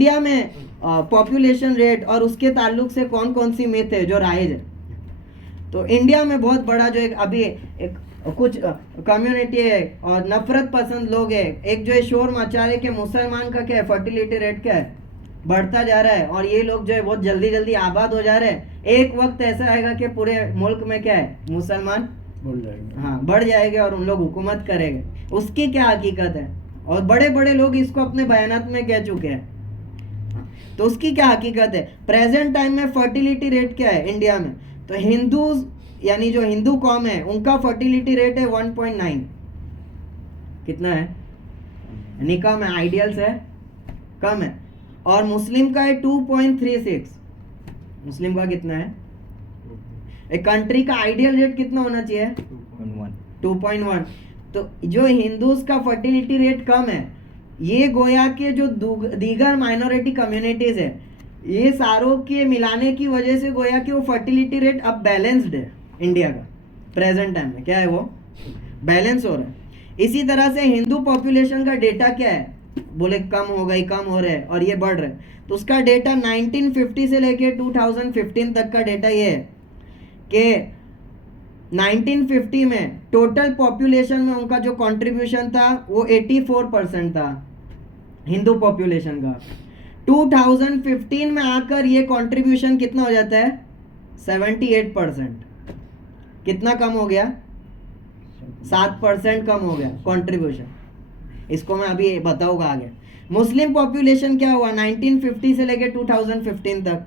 India में population rate और उसके ताल्लुक से कौन कौन सी मिथ है जो राइज है। तो इंडिया में बहुत बड़ा जो एक कुछ कम्युनिटी है और नफरत पसंद लोग है, एक जो है शोर मचा रहे कि मुसलमान का क्या है, फर्टिलिटी रेट क्या है, बढ़ता जा रहा है और ये लोग जो है बहुत जल्दी जल्दी आबाद हो जा रहे हैं। एक वक्त ऐसा आएगा कि पूरे मुल्क में क्या है, मुसलमान बढ़ जाएगा। हाँ बढ़ जाएंगे और उन लोग हुकूमत करेंगे। उसकी क्या हकीकत है, और बड़े बड़े लोग इसको अपने बयानात में कह चुके हैं। तो उसकी क्या हकीकत है, प्रेजेंट टाइम में फर्टिलिटी रेट क्या है इंडिया में। तो हिंदू यानी जो हिंदू कौम है उनका फर्टिलिटी रेट है 1.9, कितना है, यानी कम है, आइडियल से कम है। और मुस्लिम का है 2.36, मुस्लिम का कितना है, एक कंट्री का आइडियल रेट कितना होना चाहिए, 2.1। तो जो हिंदूज का फर्टिलिटी रेट कम है, ये गोया के जो दीगर माइनॉरिटी कम्युनिटीज है, ये सारों के मिलाने की वजह से गोया कि वो फर्टिलिटी रेट अब बैलेंस्ड है इंडिया का। प्रेजेंट टाइम में क्या है, वो बैलेंस हो रहा है। इसी तरह से हिंदू पॉपुलेशन का डेटा क्या है, बोले कम हो गई, कम हो रहा है और ये बढ़ रहा है। तो उसका डेटा 1950 से लेके 2015 तक का डेटा ये है कि 1950 में टोटल पॉपुलेशन में उनका जो कंट्रीब्यूशन था वो 84% था हिंदू पॉपुलेशन का। 2015 में आकर ये कंट्रीब्यूशन कितना हो जाता है, 78%। कितना कम हो गया, 7% कम हो गया कंट्रीब्यूशन। इसको मैं अभी बताऊंगा आगे। मुस्लिम पॉपुलेशन क्या हुआ 1950 से लेकर 2015 तक।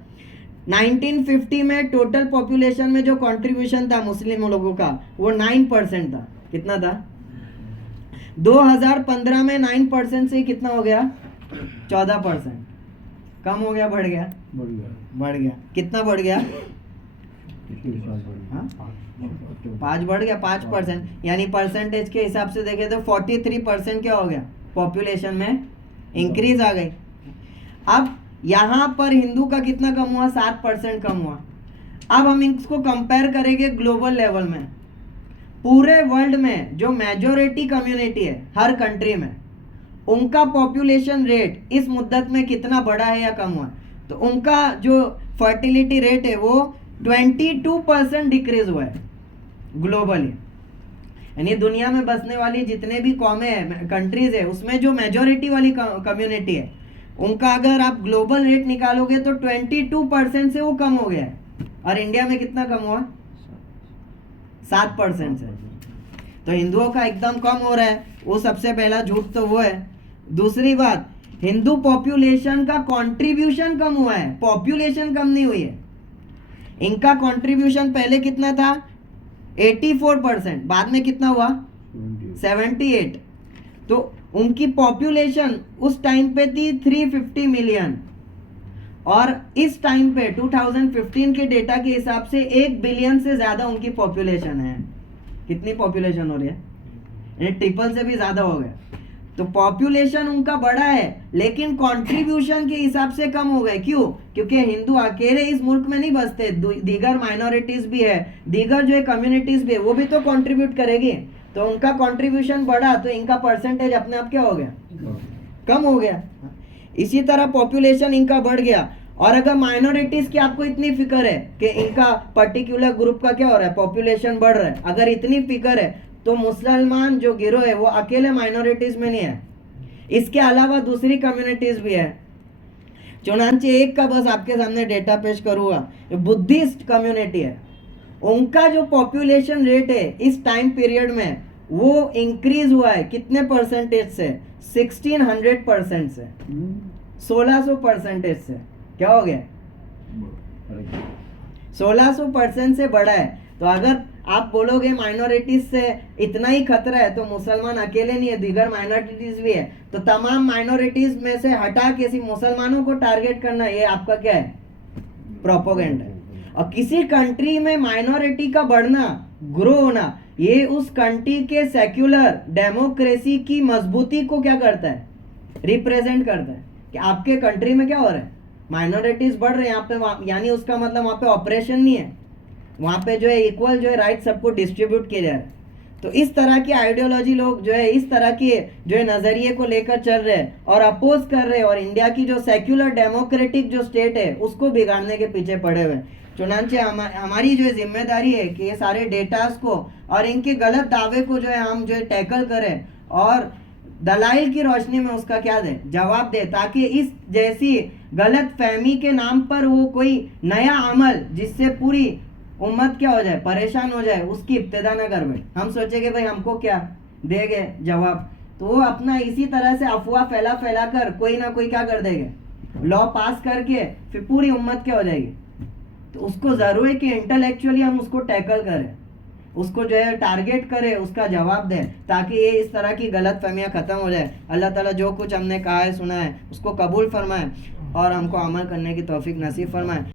1950 में टोटल पॉपुलेशन में जो कंट्रीब्यूशन था मुस्लिम लोगों का वो 9% था। कितना था, 2015 में 9% से कितना हो गया, 14%। कम हो गया, बढ़ गया, बढ़ गया। कितना बढ़ गया, 5 बढ़ गया, 5%। यानी परसेंटेज के हिसाब से देखें तो 43% क्या हो गया, पॉपुलेशन में इंक्रीज आ गई। अब यहाँ पर हिंदू का कितना कम हुआ, 7% कम हुआ। अब हम इसको कंपेयर करेंगे ग्लोबल लेवल में। पूरे वर्ल्ड में जो मेजॉरिटी कम्युनिटी है हर कंट्री में, उनका पॉपुलेशन रेट इस मुद्दत में कितना बढ़ा है या कम हुआ है। तो उनका जो फर्टिलिटी रेट है वो 22% डिक्रीज हुआ है ग्लोबली। यानी दुनिया में बसने वाली जितने भी कौमें हैं, कंट्रीज है, उसमें जो मेजॉरिटी वाली कम्युनिटी है उनका अगर आप ग्लोबल रेट निकालोगे तो 22% से वो कम हो गया है। और इंडिया में कितना कम हुआ, 7% से। तो हिंदुओं का एकदम कम हो रहा है, वो सबसे पहला झूठ तो वो है। दूसरी बात, हिंदू पॉपुलेशन का कंट्रीब्यूशन कम हुआ है, पॉपुलेशन कम नहीं हुई है। इनका कंट्रीब्यूशन पहले कितना था, 84%, बाद में कितना हुआ, 78। तो उनकी पॉपुलेशन उस टाइम पे थी 350 मिलियन और इस टाइम पे 2015 के डेटा के हिसाब से 1 बिलियन से ज्यादा उनकी पॉपुलेशन है। कितनी पॉपुलेशन हो रही है, यानी ट्रिपल से भी ज्यादा हो गया। तो पॉपुलेशन उनका बड़ा है लेकिन कंट्रीब्यूशन के हिसाब से कम हो गए। क्यों, क्योंकि हिंदू अकेले इस मुल्क में नहीं बसते, दीगर माइनॉरिटीज भी है, दीगर जो कम्युनिटीज भी है, वो भी तो कंट्रीब्यूट करेगी। तो उनका कंट्रीब्यूशन बढ़ा तो इनका परसेंटेज अपने आप क्या हो गया, कम हो गया। इसी तरह पॉपुलेशन इनका बढ़ गया। और अगर माइनॉरिटीज की आपको इतनी फिक्र है कि इनका पर्टिकुलर ग्रुप का क्या हो रहा है, पॉपुलेशन बढ़ रहा है, अगर इतनी फिक्र है तो मुसलमान जो गिरोह है वो अकेले माइनॉरिटीज में नहीं है, इसके अलावा दूसरी कम्युनिटीज भी है। चुनांचे एक का बस आपके सामने डेटा पेश करूंगा। बुद्धिस्ट कम्युनिटी है, उनका जो पॉपुलेशन रेट है इस टाइम पीरियड में वो इंक्रीज हुआ है कितने परसेंटेज से, 1600% से, 1600% से क्या हो गया, 1600% से बढ़ा है। तो अगर आप बोलोगे माइनॉरिटीज से इतना ही खतरा है तो मुसलमान अकेले नहीं है, दीगर माइनॉरिटीज भी है। तो तमाम माइनॉरिटीज में से हटा के सिर्फ मुसलमानों को टारगेट करना, ये आपका क्या है, प्रोपोगेंडा है। और किसी कंट्री में माइनॉरिटी का बढ़ना, ग्रो होना, ये उस कंट्री के सेक्युलर डेमोक्रेसी की मजबूती को क्या करता है, रिप्रेजेंट करता है। कि आपके कंट्री में क्या हो रहा है, माइनॉरिटीज बढ़ रहे हैं यहाँ पे, यानी उसका मतलब वहाँ पे ऑपरेशन नहीं है, वहाँ पे जो है इक्वल जो है राइट सबको डिस्ट्रीब्यूट किया जा रहा है। तो इस तरह की आइडियोलॉजी लोग जो है, इस तरह के जो है नजरिए को लेकर चल रहे हैं और अपोज कर रहे हैं, और इंडिया की जो सेक्युलर डेमोक्रेटिक जो स्टेट है उसको बिगाड़ने के पीछे पड़े हुए हैं। चुनांचे हमारी जो है जिम्मेदारी है कि ये सारे डेटास को और इनके गलत दावे को जो है हम जो है टैकल करें और दलाइल की रोशनी में उसका क्या दे, जवाब दे, ताकि इस जैसी गलत फहमी के नाम पर वो कोई नया अमल जिससे पूरी उम्मत क्या हो जाए, परेशान हो जाए, उसकी इब्तिदा ना कर बैठे। हम सोचे कि भाई हमको क्या देंगे जवाब, तो वो अपना इसी तरह से अफवाह फैला फैला कर कोई ना कोई क्या कर देंगे, लॉ पास करके फिर पूरी उम्मत क्या हो जाएगी। तो उसको जरूर है कि इंटेलेक्चुअली हम उसको टैकल करें, उसको जो है टारगेट करें, उसका जवाब दें, ताकि ये इस तरह की गलत फहमियाँ ख़त्म हो जाए। अल्लाह ताला जो कुछ हमने कहा है सुना है उसको कबूल फरमाए और हमको अमल करने की तौफीक नसीब फरमाए।